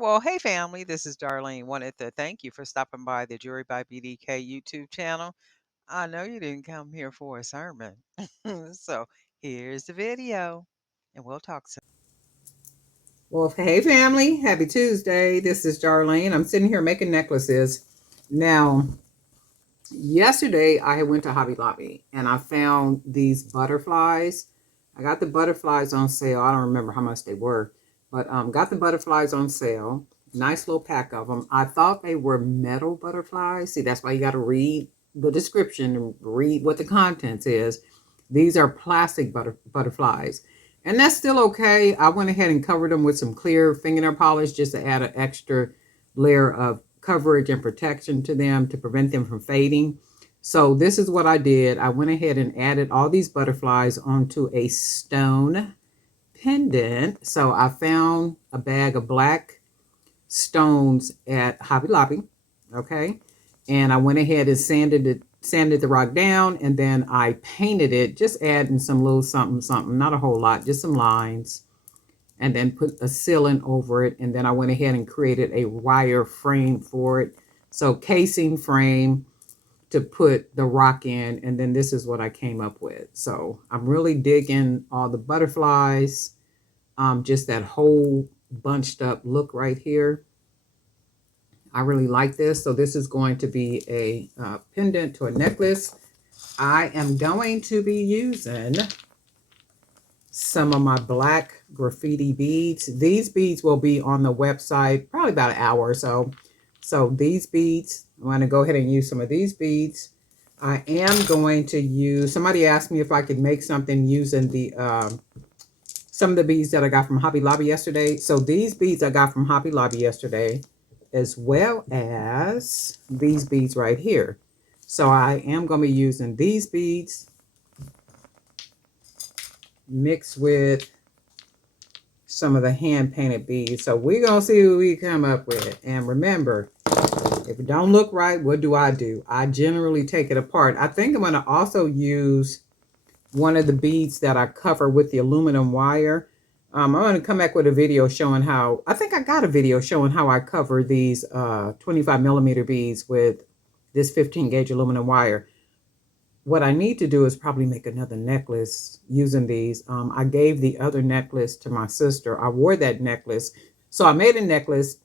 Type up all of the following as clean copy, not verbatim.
Well, hey family, this is Darlene. Wanted to thank you for stopping by the Jury by BDK YouTube channel. I know you didn't come here for a sermon. So here's the video, and we'll talk soon. Well, hey family, happy Tuesday. This is Darlene. I'm sitting here making necklaces. Now, yesterday I went to Hobby Lobby and I found these butterflies. I got the butterflies on sale. I don't remember how much they were, but got the butterflies on sale. Nice little pack of them. I thought they were metal butterflies. See, that's why you got to read the description and read what the contents is. These are plastic butterflies. And that's still okay. I went ahead and covered them with some clear fingernail polish just to add an extra layer of coverage and protection to them to prevent them from fading. So this is what I did. I went ahead and added all these butterflies onto a stone pendant. So I found a bag of black stones at Hobby Lobby. Okay. And I went ahead and sanded the rock down, and then I painted it, just adding some little something, something, not a whole lot, just some lines, and then put a sealant over it. And then I went ahead and created a wire frame for it. So casing frame to put the rock in. And then this is what I came up with. So I'm really digging all the butterflies, just that whole bunched up look right here. I really like this. So this is going to be a pendant to a necklace. I am going to be using some of my black graffiti beads. These beads will be on the website probably about an hour or so. So these beads, I'm going to go ahead and use some of these beads. I am going to use, somebody asked me if I could make something using the some of the beads that I got from Hobby Lobby yesterday. So these beads I got from Hobby Lobby yesterday, as well as these beads right here. So I am going to be using these beads mixed with some of the hand painted beads. So we're going to see what we come up with. And remember, if it don't look right, what do? I generally take it apart. I think I'm going to also use one of the beads that I cover with the aluminum wire. I'm going to come back with a video showing how, I think I got a video showing how I cover these 25 millimeter beads with this 15 gauge aluminum wire. What I need to do is probably make another necklace using these. I gave the other necklace to my sister. I wore that necklace. So I made a necklace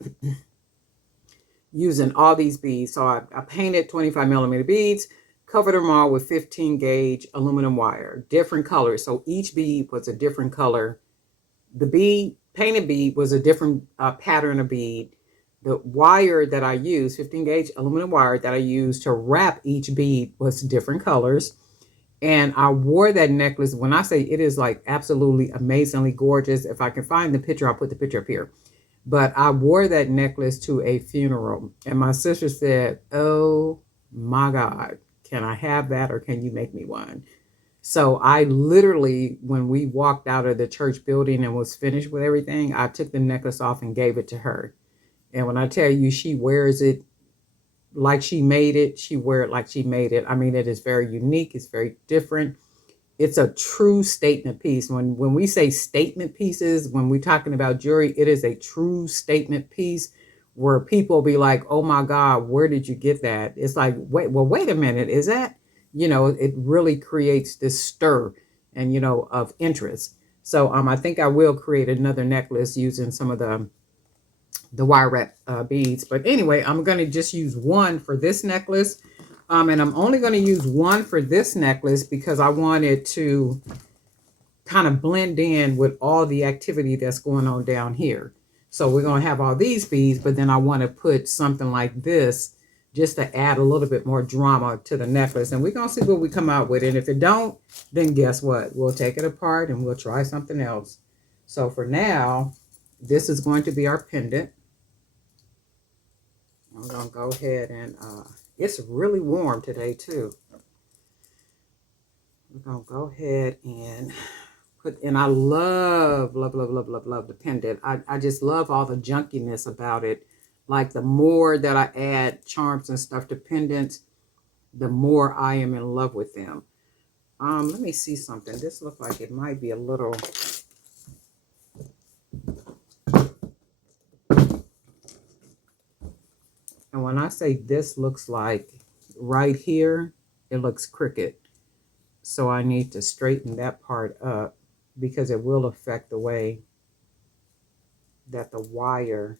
using all these beads. So I painted 25 millimeter beads, covered them all with 15 gauge aluminum wire, different colors. So each bead was a different color. The painted bead was a different pattern of bead. The wire that I used, 15 gauge aluminum wire that I used to wrap each bead, was different colors. And I wore that necklace. When I say it is like absolutely amazingly gorgeous, if I can find the picture, I'll put the picture up here. But I wore that necklace to a funeral. And my sister said, "Oh my God, can I have that, or can you make me one?" So I literally, when we walked out of the church building and was finished with everything, I took the necklace off and gave it to her. And when I tell you she wears it like she made it, she wear it like she made it. I mean, it is very unique. It's very different. It's a true statement piece. When we say statement pieces, when we're talking about jewelry, it is a true statement piece where people be like, "Oh my God, where did you get that?" It's like, wait a minute, is that? It really creates this stir and of interest. So I think I will create another necklace using some of the wire wrap beads. But anyway, I'm going to just use one for this necklace. And I'm only going to use one for this necklace because I want it to kind of blend in with all the activity that's going on down here. So we're going to have all these beads, but then I want to put something like this just to add a little bit more drama to the necklace. And we're going to see what we come out with. And if it don't, then guess what? We'll take it apart and we'll try something else. So for now, this is going to be our pendant. I'm going to go ahead and, it's really warm today too. We're going to go ahead and and I love, love, love, love, love, love the pendant. I just love all the junkiness about it. Like the more that I add charms and stuff to pendants, the more I am in love with them. Let me see something. This looks like it might be a little, And when I say this looks like right here, it looks crooked. So I need to straighten that part up because it will affect the way that the wire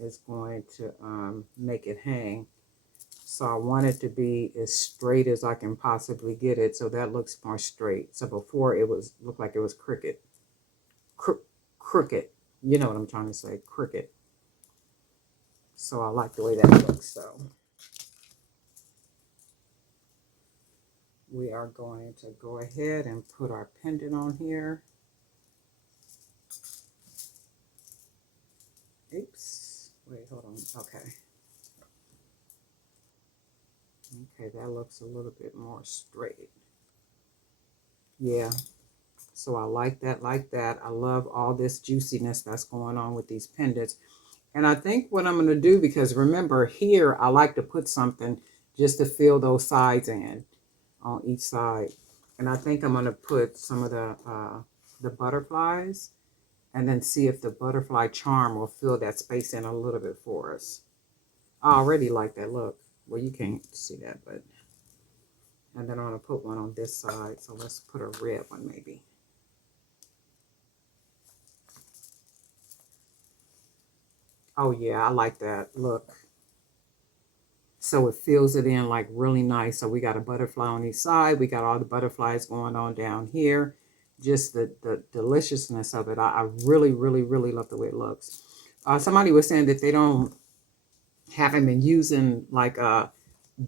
is going to make it hang. So I want it to be as straight as I can possibly get it. So that looks more straight. So before it was looked like it was crooked. Crooked. You know what I'm trying to say. Crooked. So I like the way that looks. So we are going to go ahead and put our pendant on here. Oops. Wait, hold on. Okay. Okay, that looks a little bit more straight. Yeah. So I like that, like that. I love all this juiciness that's going on with these pendants. And I think what I'm going to do, because remember here, I like to put something just to fill those sides in on each side. And I think I'm going to put some of the butterflies and then see if the butterfly charm will fill that space in a little bit for us. I already like that look. Well, you can't see that, but, and then I'm going to put one on this side. So let's put a red one maybe. Oh yeah, I like that. Look. So it fills it in like really nice. So we got a butterfly on each side. We got all the butterflies going on down here. Just the deliciousness of it. I really, really, really love the way it looks. Somebody was saying that they haven't been using like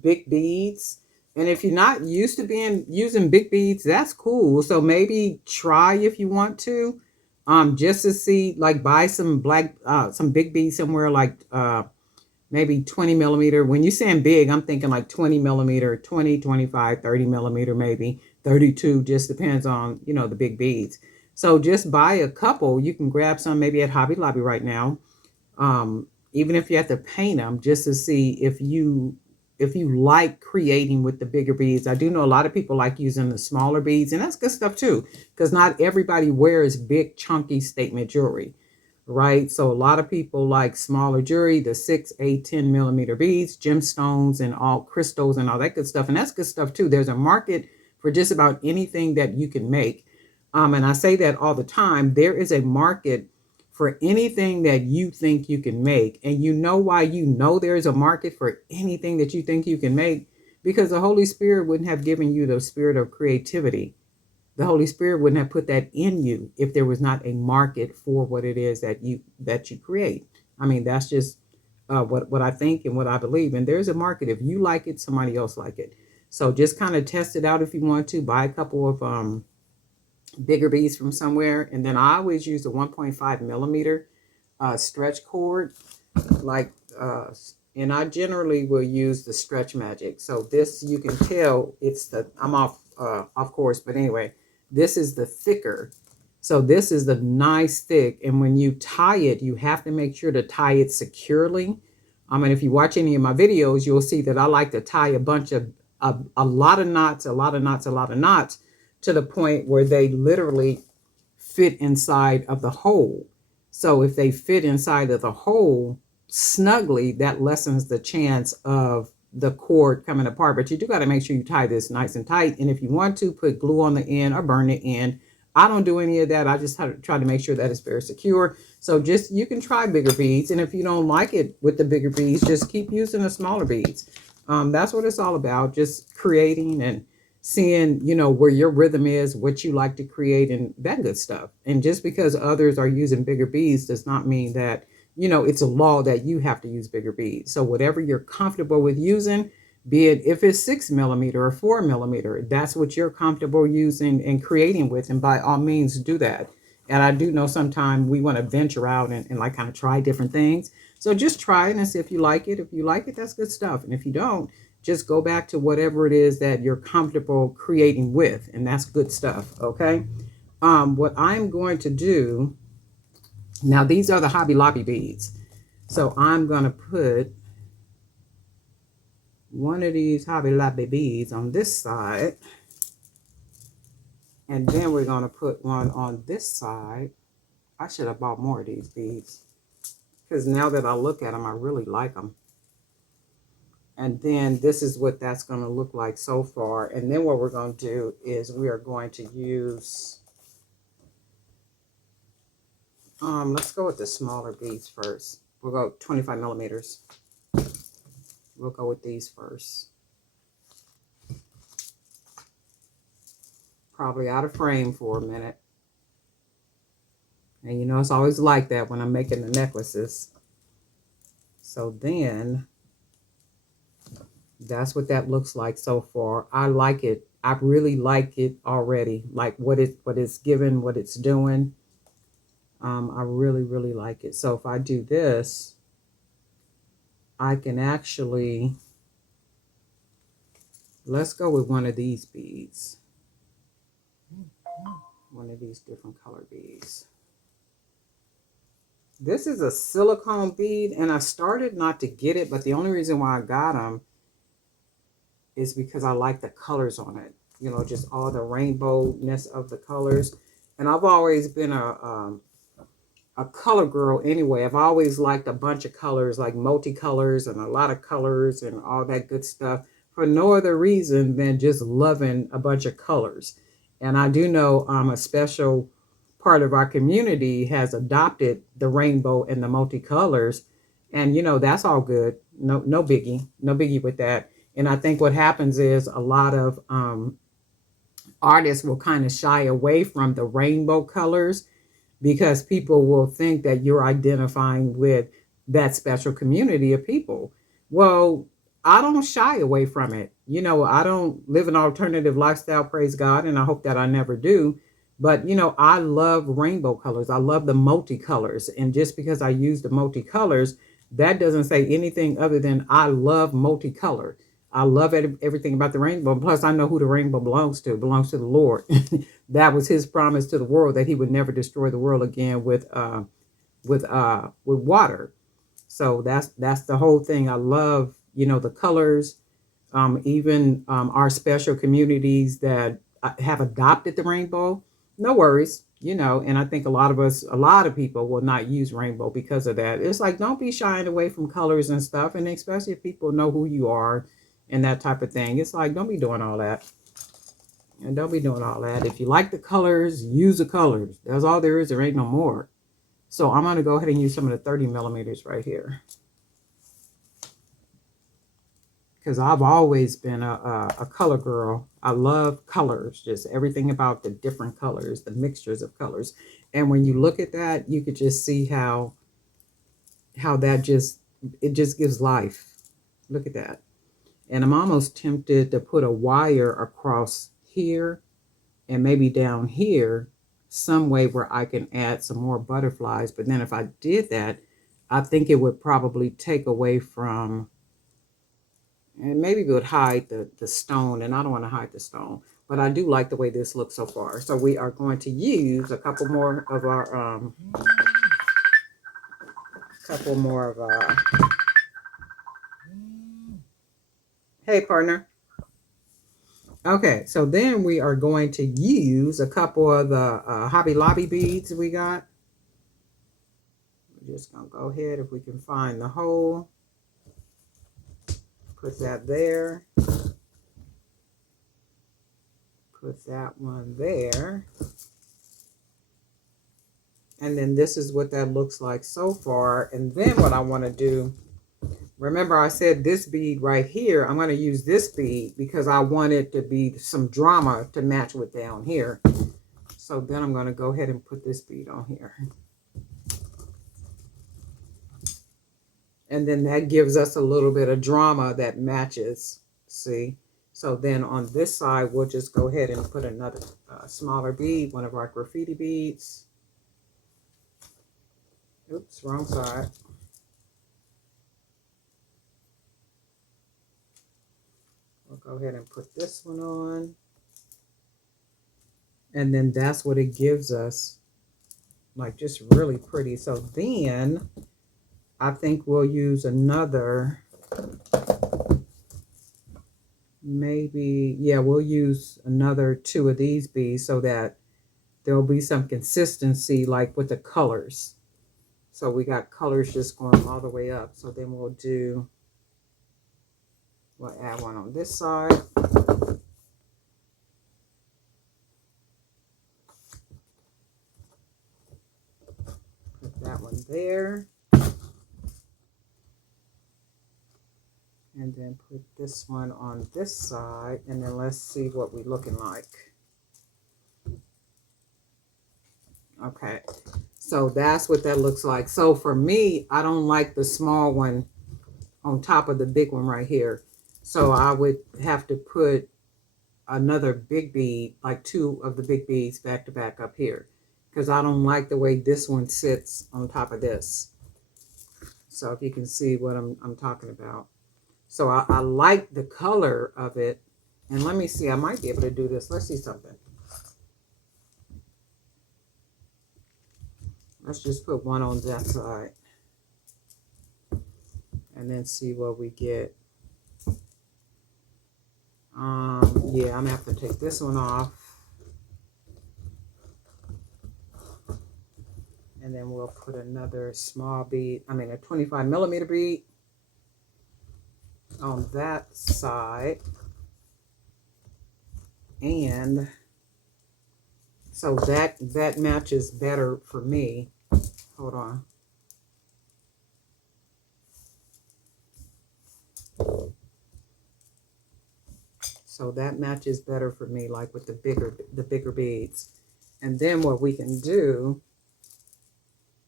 big beads. And if you're not used to being using big beads, that's cool. So maybe try if you want to. Just to see, like buy some big beads somewhere like maybe 20 millimeter. When you're saying big, I'm thinking like 20 millimeter, 20, 25, 30 millimeter, maybe 32, just depends on, the big beads. So just buy a couple. You can grab some maybe at Hobby Lobby right now. Even if you have to paint them just to see if you like creating with the bigger beads. I do know a lot of people like using the smaller beads, and that's good stuff too, because not everybody wears big chunky statement jewelry, right? So a lot of people like smaller jewelry, the 6, 8, 10 millimeter beads, gemstones, and all crystals and all that good stuff. And that's good stuff too. There's a market for just about anything that you can make. And I say that all the time. There is a market for anything that you think you can make. And you know why you know there is a market for anything that you think you can make? Because the Holy Spirit wouldn't have given you the spirit of creativity. The Holy Spirit wouldn't have put that in you if there was not a market for what it is that you create. I mean, that's just what I think and what I believe. And there's a market. If you like it, somebody else like it. So just kind of test it out if you want to. Buy a couple of bigger beads from somewhere, and then I always use the 1.5 millimeter stretch cord, like and I generally will use the Stretch Magic. So this, you can tell it's the, I'm off course, but anyway, this is the thicker. So this is the nice thick, and when you tie it, you have to make sure to tie it securely. And if you watch any of my videos, you'll see that I like to tie a bunch of a lot of knots, a lot of knots, a lot of knots, to the point where they literally fit inside of the hole. So if they fit inside of the hole snugly, that lessens the chance of the cord coming apart. But you do got to make sure you tie this nice and tight. And if you want to, put glue on the end or burn the end. I don't do any of that. I just try to make sure that it's very secure. So just, you can try bigger beads. And if you don't like it with the bigger beads, just keep using the smaller beads. That's what it's all about. Just creating and seeing, where your rhythm is, what you like to create, and that good stuff. And just because others are using bigger beads does not mean that, it's a law that you have to use bigger beads. So whatever you're comfortable with using, be it if it's 6 millimeter or 4 millimeter, that's what you're comfortable using and creating with. And by all means, do that. And I do know sometimes we want to venture out and like kind of try different things. So just try it and see if you like it. If you like it, that's good stuff. And if you don't, just go back to whatever it is that you're comfortable creating with, and that's good stuff. Okay. What I'm going to do now, these are the Hobby Lobby beads. So I'm going to put one of these Hobby Lobby beads on this side, and then we're going to put one on this side. I should have bought more of these beads. because now that I look at them, I really like them. And then this is what that's going to look like so far. And then what we're going to do is we are going to use, let's go with the smaller beads first. We'll go 25 millimeters. We'll go with these first. Probably out of frame for a minute. And you know, it's always like that when I'm making the necklaces. So then that's what that looks like so far. I like it. I really like it already. Like what it's given, what it's doing. I really, really like it. So if I do this, I can actually, let's go with one of these beads. One of these different color beads. This is a silicone bead, and I started not to get it, but the only reason why I got them is because I like the colors on it. You know, just all the rainbow-ness of the colors. And I've always been a color girl anyway. I've always liked a bunch of colors, like multicolors and a lot of colors and all that good stuff, for no other reason than just loving a bunch of colors. And I do know a special part of our community has adopted the rainbow and the multicolors. And you know, that's all good. No biggie. No biggie with that. And I think what happens is a lot of artists will kind of shy away from the rainbow colors because people will think that you're identifying with that special community of people. Well, I don't shy away from it. You know, I don't live an alternative lifestyle, praise God, and I hope that I never do. But, you know, I love rainbow colors. I love the multicolors. And just because I use the multicolors, that doesn't say anything other than I love multicolor. I love everything about the rainbow. Plus, I know who the rainbow belongs to. It belongs to the Lord. That was his promise to the world, that he would never destroy the world again with water. So that's the whole thing. I love, you know, the colors. Even our special communities that have adopted the rainbow, no worries, you know. And I think a lot of people will not use rainbow because of that. It's like, don't be shying away from colors and stuff, and especially if people know who you are and that type of thing. It's like, don't be doing all that. And don't be doing all that. If you like the colors, use the colors. That's all there is. There ain't no more. So I'm going to go ahead and use some of the 30 millimeters right here. Because I've always been a color girl. I love colors, just everything about the different colors, the mixtures of colors. And when you look at that, you could just see how that it just gives life. Look at that. And I'm almost tempted to put a wire across here and maybe down here, some way where I can add some more butterflies. But then if I did that, I think it would probably take away from, and maybe it would hide the stone, and I don't want to hide the stone. But I do like the way this looks so far. So we are going to use a couple more of hey partner. Okay, so then we are going to use a couple of the Hobby Lobby beads we got. We're just gonna go ahead, if we can find the hole, put that there, put that one there. And then this is what that looks like so far. And then what I want to do, remember I said this bead right here, I'm going to use this bead because I want it to be some drama to match with down here. So then I'm going to go ahead and put this bead on here. And then that gives us a little bit of drama that matches, see? So then on this side, we'll just go ahead and put another smaller bead, one of our graffiti beads. Oops, wrong side. We'll go ahead and put this one on. And then that's what it gives us, like just really pretty. So then I think we'll use another, maybe, yeah, we'll use another 2 of these beads so that there'll be some consistency like with the colors. So we got colors just going all the way up. So then we'll add one on this side. Put that one there. And then put this one on this side. And then let's see what we're looking like. Okay. So that's what that looks like. So for me, I don't like the small one on top of the big one right here. So I would have to put another big bead, like two of the big beads back to back up here, because I don't like the way this one sits on top of this. So if you can see what I'm talking about. So I like the color of it. And let me see, I might be able to do this. Let's see something. Let's just put one on that side. And then see what we get. Yeah, I'm gonna have to take this one off. And then we'll put another small bead, a 25 millimeter bead on that side. And so that matches better for me. Hold on. So that matches better for me, like with the bigger beads. And then what we can do,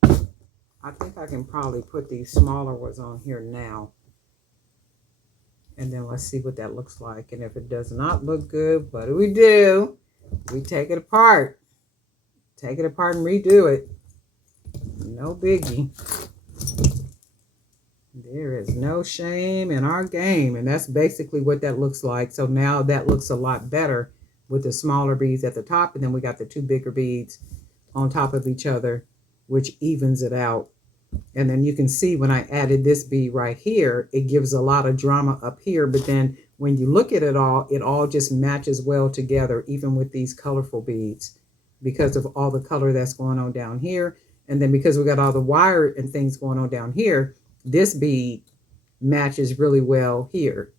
I think I can probably put these smaller ones on here now. And then let's see what that looks like. And if it does not look good, what do? We take it apart. Take it apart and redo it. No biggie. There is no shame in our game. And that's basically what that looks like. So now that looks a lot better with the smaller beads at the top. And then we got the two bigger beads on top of each other, which evens it out. And then you can see when I added this bead right here, it gives a lot of drama up here. But then when you look at it all just matches well together, even with these colorful beads, because of all the color that's going on down here. And then because we got all the wire and things going on down here, this bead matches really well here.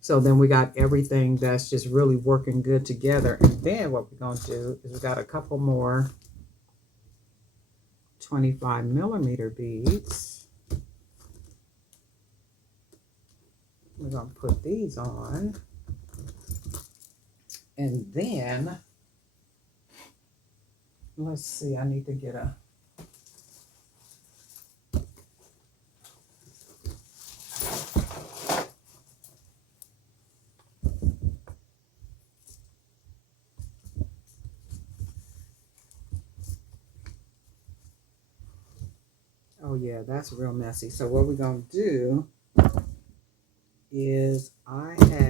So then we got everything that's just really working good together. And then what we're going to do is we got a couple more 25 millimeter beads. We're going to put these on. And then, let's see, I need to get a... Oh yeah, that's real messy. So what we're going to do is I think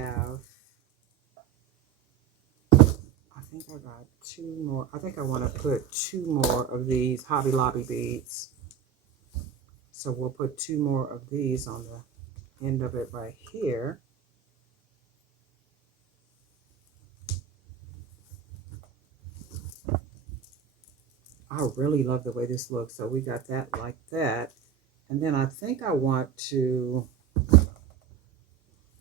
I got two more. I think I want to put two more of these Hobby Lobby beads. So we'll put two more of these on the end of it right here. I really love the way this looks. So we got that like that. And then I think I want to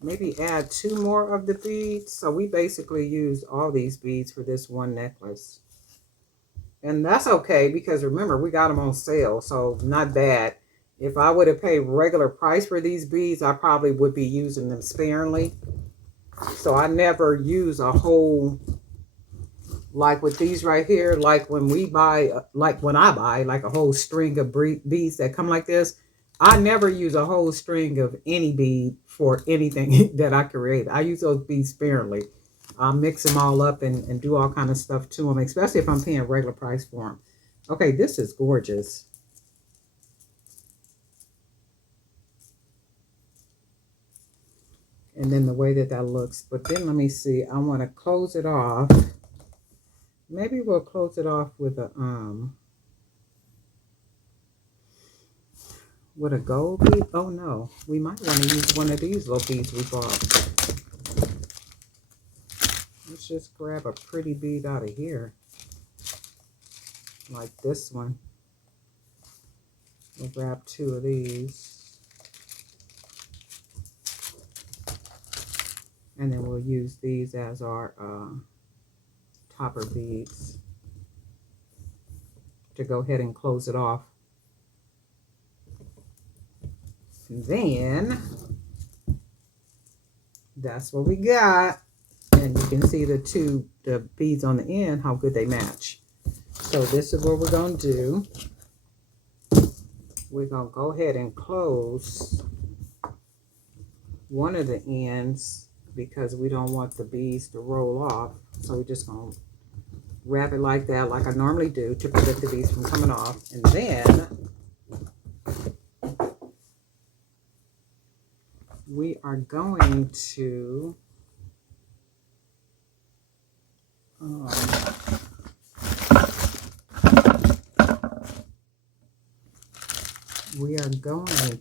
maybe add two more of the beads. So we basically used all these beads for this one necklace. And that's okay because remember, we got them on sale. So not bad. If I would have paid regular price for these beads, I probably would be using them sparingly. So I never use a whole, like with these right here, like when we buy, like when I buy like a whole string of beads that come like this, I never use a whole string of any bead for anything that I create. I use those beads sparingly. I'll mix them all up and do all kind of stuff to them, especially if I'm paying regular price for them. Okay, this is gorgeous. And then the way that that looks. But then let me see. I want to close it off. Maybe we'll close it off with a gold bead. Oh no, we might want to use one of these little beads we bought. Let's just grab a pretty bead out of here, like this one. We'll grab 2 of these. And then we'll use these as our topper beads to go ahead and close it off. And then that's what we got. And you can see the beads on the end, how good they match. So this is what we're going to do. We're going to go ahead and close one of the ends because we don't want the beads to roll off. So we're just going to wrap it like that, like I normally do, to prevent the beads from coming off. And then we are going to we are going to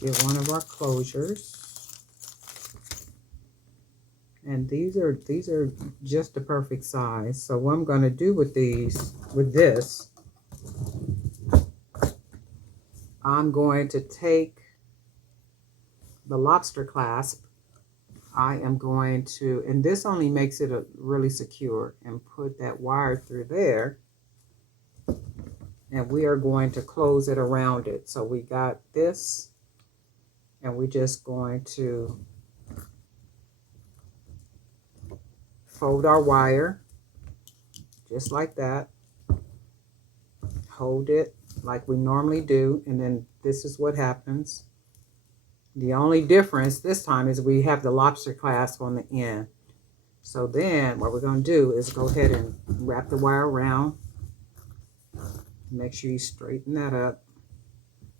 get one of our closures. And these are just the perfect size. So what I'm going to do with this, I'm going to take the lobster clasp. I am going to, and this only makes it really secure, and put that wire through there. And we are going to close it around it. So we got this, and we're just going to fold our wire just like that. Hold it like we normally do, and then this is what happens. The only difference this time is we have the lobster clasp on the end. So then what we're going to do is go ahead and wrap the wire around. Make sure you straighten that up.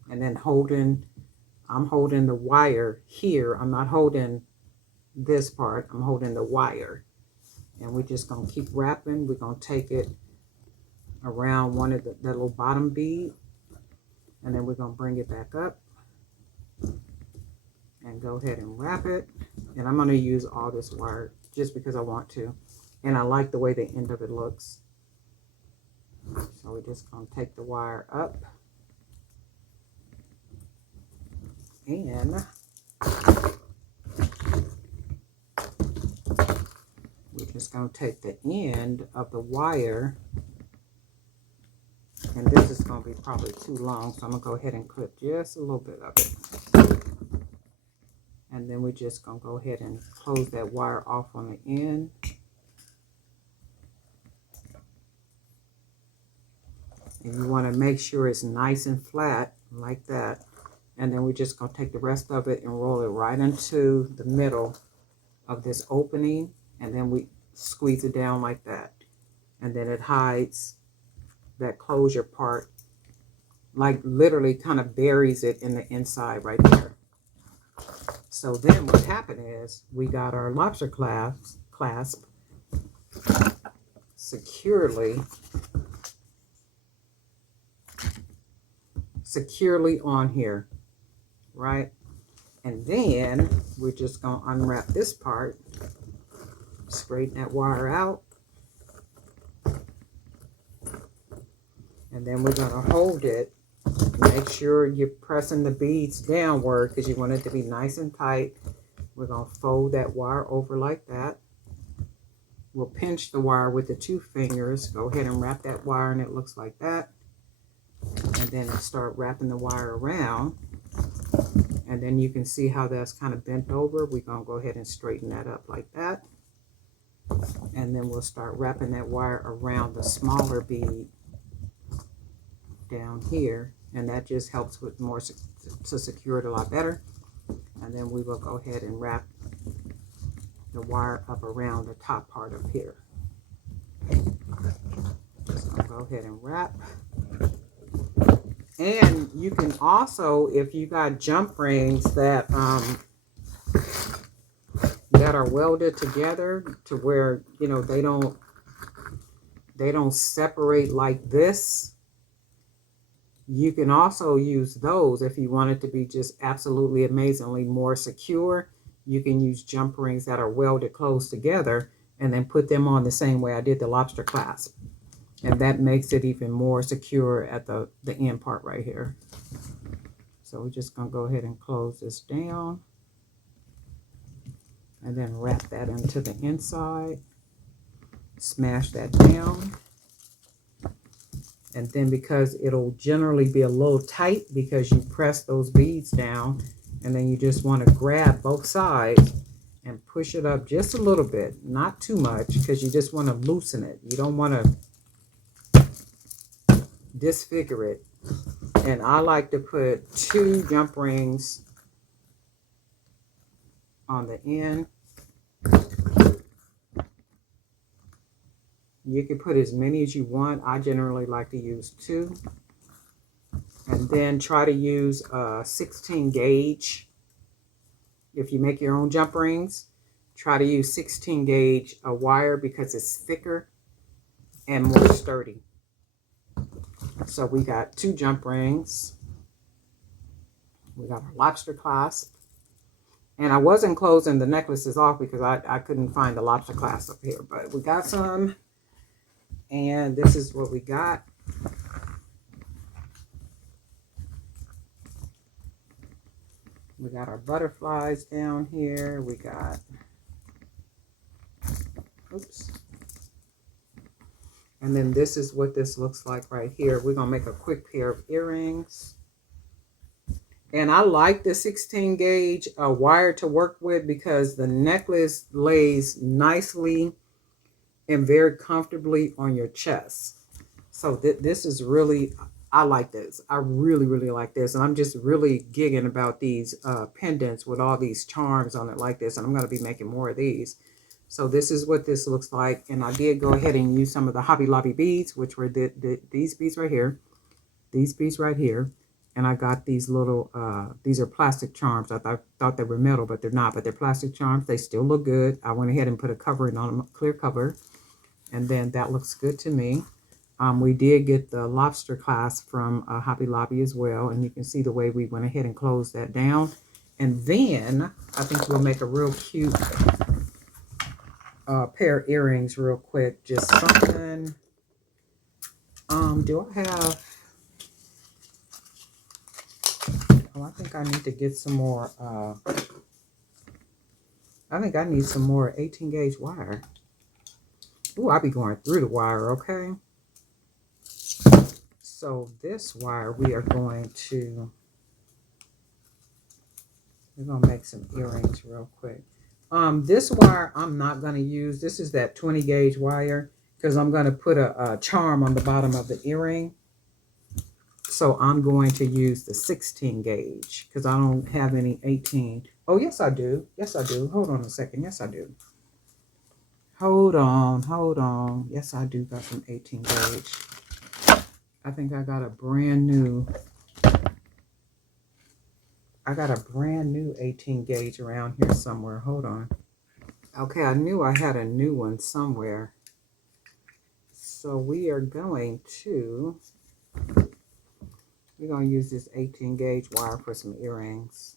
And then I'm holding the wire here. I'm not holding this part. I'm holding the wire. And we're just going to keep wrapping. We're going to take it around one of the little bottom bead. And then we're going to bring it back up. And go ahead and wrap it. And I'm going to use all this wire just because I want to. And I like the way the end of it looks. So we're just going to take the wire up. And we're just going to take the end of the wire. And this is going to be probably too long, so I'm going to go ahead and clip just a little bit of it. And then we're just going to go ahead and close that wire off on the end. And you want to make sure it's nice and flat like that. And then we're just going to take the rest of it and roll it right into the middle of this opening. And then we squeeze it down like that. And then it hides that closure part, like literally kind of buries it in the inside right there. So then what happened is we got our lobster clasp securely on here, right? And then we're just going to unwrap this part, straighten that wire out, and then we're going to hold it. Make sure you're pressing the beads downward because you want it to be nice and tight. We're going to fold that wire over like that. We'll pinch the wire with the 2 fingers. Go ahead and wrap that wire, and it looks like that. And then start wrapping the wire around. And then you can see how that's kind of bent over. We're going to go ahead and straighten that up like that. And then we'll start wrapping that wire around the smaller bead down here. And that just helps with more to secure it a lot better. And then we will go ahead and wrap the wire up around the top part of here. So I'll go ahead and wrap. And you can also, if you got jump rings that are welded together to where, you know, they don't separate like this, you can also use those if you want it to be just absolutely amazingly more secure. You can use jump rings that are welded close together and then put them on the same way I did the lobster clasp. And that makes it even more secure at the end part right here. So we're just going to go ahead and close this down and then wrap that into the inside. Smash that down. And then because it'll generally be a little tight because you press those beads down, and then you just want to grab both sides and push it up just a little bit, not too much, because you just want to loosen it. You don't want to disfigure it. And I like to put 2 jump rings on the end. You can put as many as you want. I generally like to use 2. And then try to use a 16 gauge. If you make your own jump rings, try to use 16 gauge wire because it's thicker and more sturdy. So we got 2 jump rings. We got our lobster clasp. And I wasn't closing the necklaces off because I couldn't find the lobster clasp up here. But we got some. And this is what we got. We got our butterflies down here. We got, oops. And then this is what this looks like right here. We're going to make a quick pair of earrings. And I like the 16 gauge wire to work with because the necklace lays nicely and very comfortably on your chest. So this is really, I like this. I really, really like this. And I'm just really gigging about these pendants with all these charms on it like this. And I'm going to be making more of these. So this is what this looks like. And I did go ahead and use some of the Hobby Lobby beads, which were these beads right here. These beads right here. And I got these little, these are plastic charms. I thought they were metal, but they're not. But they're plastic charms. They still look good. I went ahead and put a covering on them, clear cover. And then that looks good to me. We did get the lobster clasp from Hobby Lobby as well. And you can see the way we went ahead and closed that down. And then I think we'll make a real cute pair of earrings real quick. Just something. Do I have... Oh, I think I need to get some more. I think I need some more 18 gauge wire. Ooh, I'll be going through the wire, okay? So this wire, we're going to make some earrings real quick. This wire I'm not going to use. This is that 20 gauge wire because I'm going to put a charm on the bottom of the earring. So I'm going to use the 16 gauge because I don't have any 18. Oh, yes, I do. Yes, I do. Hold on a second. Yes, I do. Hold on. Yes, I do got some 18 gauge. I think I got a brand new 18 gauge around here somewhere. Hold on. Okay, I knew I had a new one somewhere. So we're going to use this 18 gauge wire for some earrings.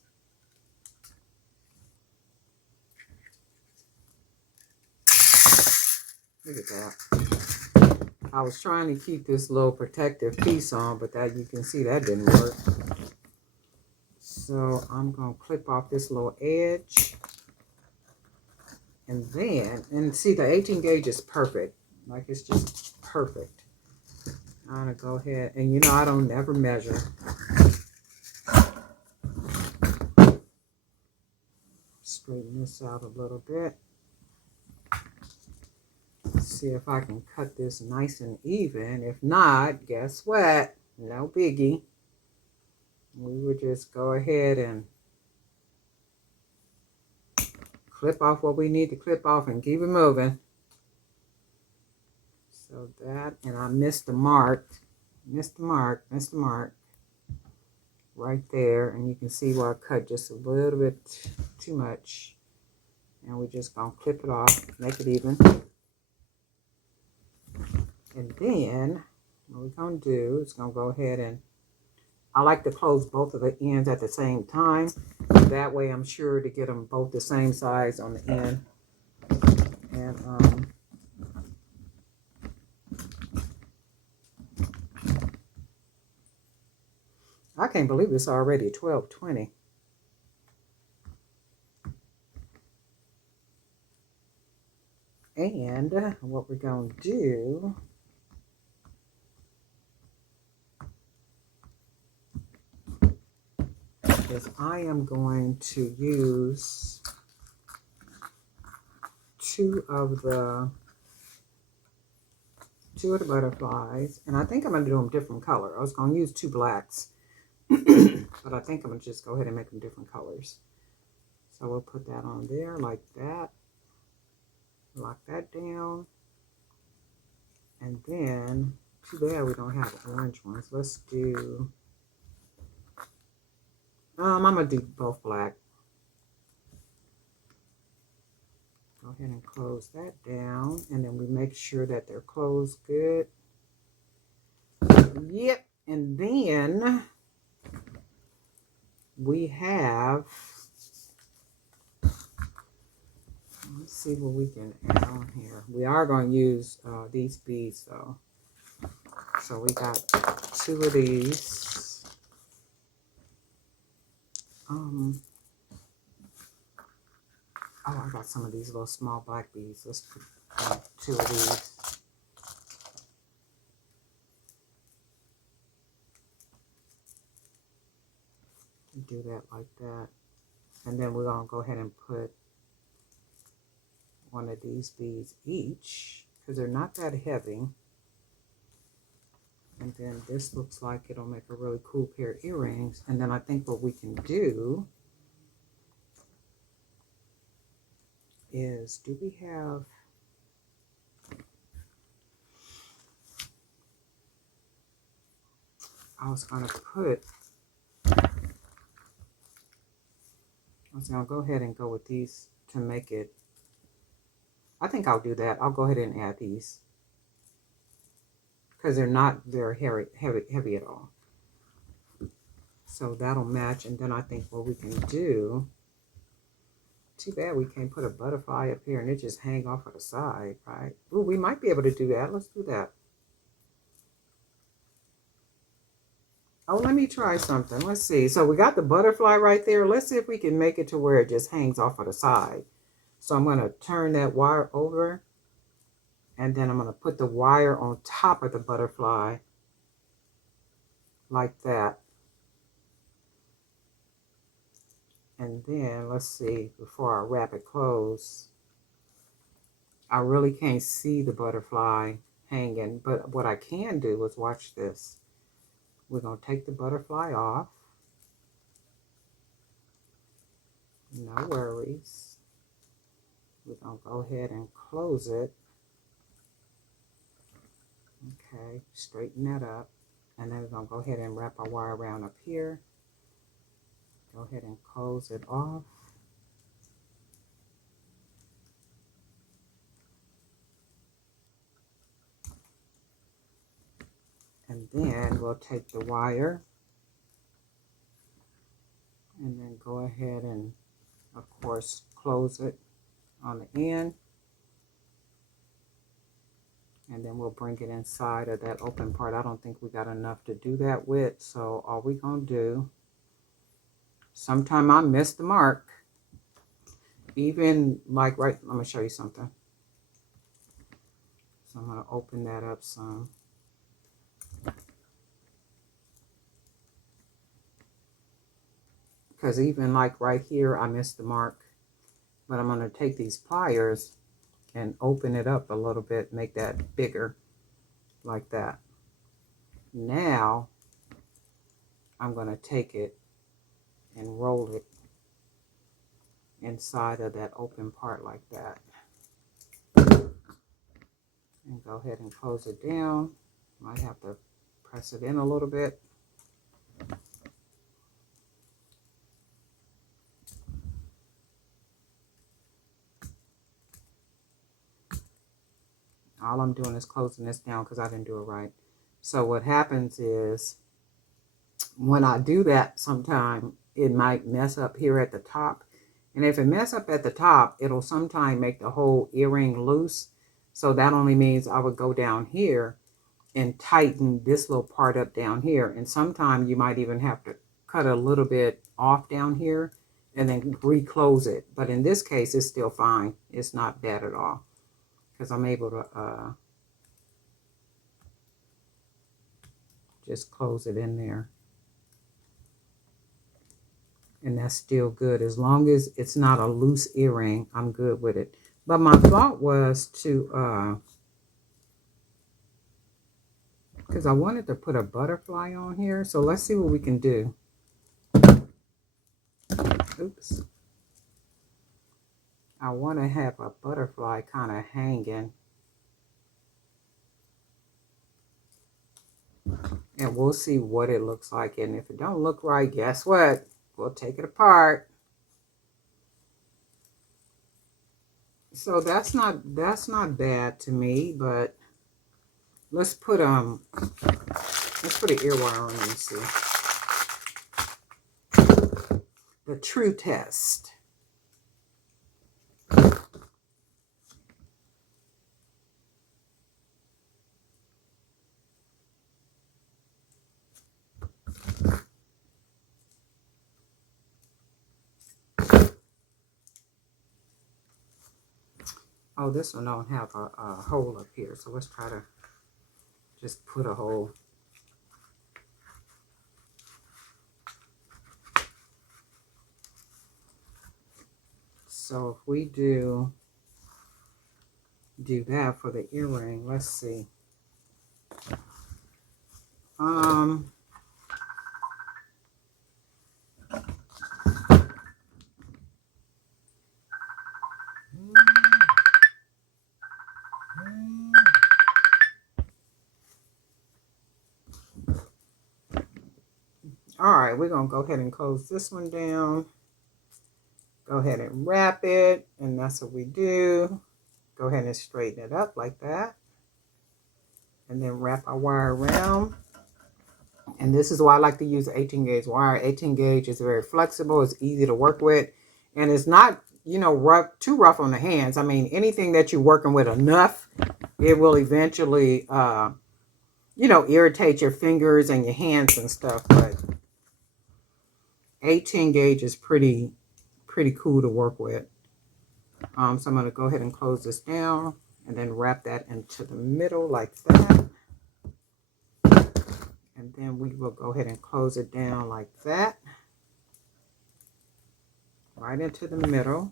Look at that. I was trying to keep this little protective piece on, but that you can see that didn't work. So I'm going to clip off this little edge. And then, and see the 18 gauge is perfect. Like it's just perfect. I'm going to go ahead, and you know I don't ever measure. Straighten this out a little bit. See if I can cut this nice and even. If not, guess what? No biggie. We would just go ahead and clip off what we need to clip off and keep it moving. So that, and I missed the mark. Missed the mark right there. And you can see where I cut just a little bit too much. And we're just going to clip it off, make it even. And then what we're going to do is going to go ahead and I like to close both of the ends at the same time. That way I'm sure to get them both the same size on the end. And I can't believe it's already 12:20. And what we're going to do is I am going to use two of the butterflies, and I think I'm going to do them different color. I was going to use two blacks, but I think I'm going to just go ahead and make them different colors. So we'll put that on there like that. Lock that down. And then, too bad we don't have orange ones. Let's do, I'm going to do both black. Go ahead and close that down. And then we make sure that they're closed good. Yep. And then we have, let's see what we can add on here. We are going to use these beads though. So we got two of these. Oh, I got some of these little small black beads. Let's put two of these. Do that like that. And then we're going to go ahead and put one of these beads each because they're not that heavy. And then this looks like it'll make a really cool pair of earrings. And then I think what we can do is, do we have, I was going to go ahead and go with these to make it, I think I'll do that. I'll go ahead and add these because they're not very heavy at all. So that'll match. And then I think what we can do, too bad we can't put a butterfly up here and it just hang off of the side, right? Ooh, we might be able to do that. Let's do that. Oh, let me try something. Let's see. So we got the butterfly right there. Let's see if we can make it to where it just hangs off of the side. So I'm going to turn that wire over. And then I'm going to put the wire on top of the butterfly. Like that. And then, let's see, before I wrap it close, I really can't see the butterfly hanging. But what I can do is watch this. We're going to take the butterfly off. No worries. We're going to go ahead and close it. Okay, straighten that up. And then we're going to go ahead and wrap our wire around up here. Go ahead and close it off. And then we'll take the wire and then go ahead and, of course, close it on the end. And then we'll bring it inside of that open part. I don't think we got enough to do that with. So all we're going to do, sometime I missed the mark. Even like right, let me show you something. So I'm going to open that up some. Because even like right here, I missed the mark. But I'm going to take these pliers and open it up a little bit, make that bigger, like that. Now, I'm going to take it and roll it inside of that open part like that. And go ahead and close it down. Might have to press it in a little bit. All I'm doing is closing this down because I didn't do it right. So what happens is when I do that, sometime it might mess up here at the top. And if it mess up at the top, it'll sometime make the whole earring loose. So that only means I would go down here and tighten this little part up down here. And sometimes you might even have to cut a little bit off down here and then reclose it. But in this case, it's still fine. It's not bad at all because I'm able to just close it in there. And that's still good. As long as it's not a loose earring, I'm good with it. But my thought was to, because I wanted to put a butterfly on here. So let's see what we can do. Oops. I want to have a butterfly kind of hanging. And we'll see what it looks like. And if it don't look right, guess what? We'll take it apart. So that's not bad to me, but let's put an ear wire on and see. The true test. Oh, this one don't have a hole up here, so let's try to just put a hole. So if we do that for the earring, let's see. All right, we're going to go ahead and close this one down. Go ahead and wrap it, and that's what we do. Go ahead and straighten it up like that. And then wrap our wire around. And this is why I like to use 18 gauge wire. 18 gauge is very flexible. It's easy to work with. And it's not, you know, too rough on the hands. I mean, anything that you're working with enough, it will eventually, you know, irritate your fingers and your hands and stuff. But 18 gauge is pretty cool to work with. So I'm going to go ahead and close this down and then wrap that into the middle like that. And then we will go ahead and close it down like that. Right into the middle.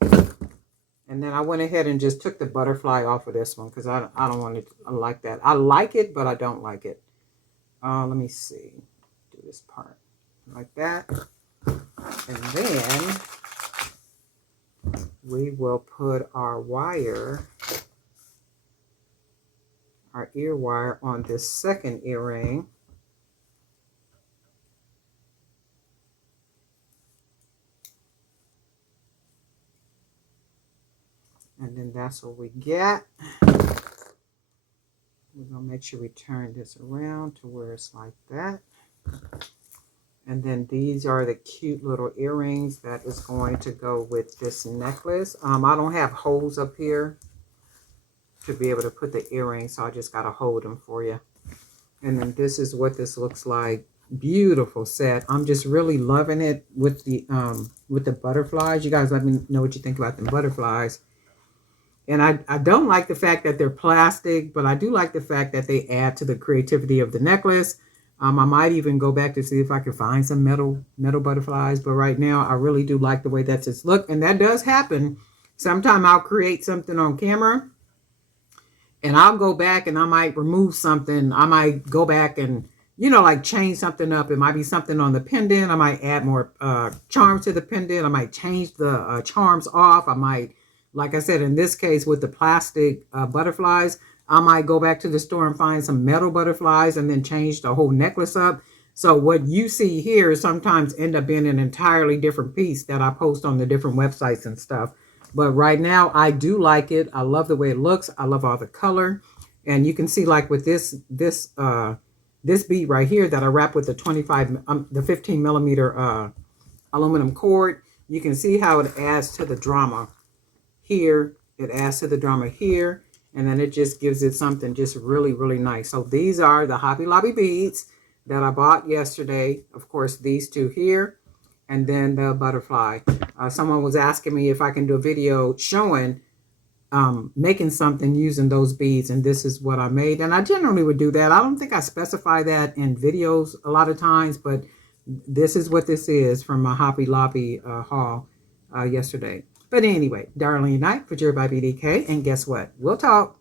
And then I went ahead and just took the butterfly off of this one because I don't want it like that. I like it, but I don't like it. Let me see. Do this part like that. And then we will put our wire, our ear wire on this second earring. And then that's what we get. We're going to make sure we turn this around to where it's like that. And then these are the cute little earrings that is going to go with this necklace. I don't have holes up here to be able to put the earrings, so I just got to hold them for you. And then this is what this looks like. Beautiful set. I'm just really loving it with the butterflies. You guys let me know what you think about the butterflies. And I don't like the fact that they're plastic, but I do like the fact that they add to the creativity of the necklace. I might even go back to see if I can find some metal butterflies. But right now, I really do like the way that this look. And that does happen. Sometime I'll create something on camera. And I'll go back and I might remove something. I might go back and, you know, like change something up. It might be something on the pendant. I might add more charms to the pendant. I might change the charms off. I might... Like I said, in this case with the plastic butterflies, I might go back to the store and find some metal butterflies and then change the whole necklace up. So what you see here sometimes end up being an entirely different piece that I post on the different websites and stuff. But right now, I do like it. I love the way it looks. I love all the color. And you can see like with this bead right here that I wrap with the 15 millimeter aluminum cord, you can see how it adds to the drama. Here, it adds to the drama here, and then it just gives it something just really, really nice. So these are the Hobby Lobby beads that I bought yesterday. Of course, these two here, and then the butterfly. Someone was asking me if I can do a video showing making something using those beads, and this is what I made. And I generally would do that. I don't think I specify that in videos a lot of times, but this is what this is from my Hobby Lobby haul yesterday. But anyway, Darlene Knight for Jerry by BDK, and guess what? We'll talk.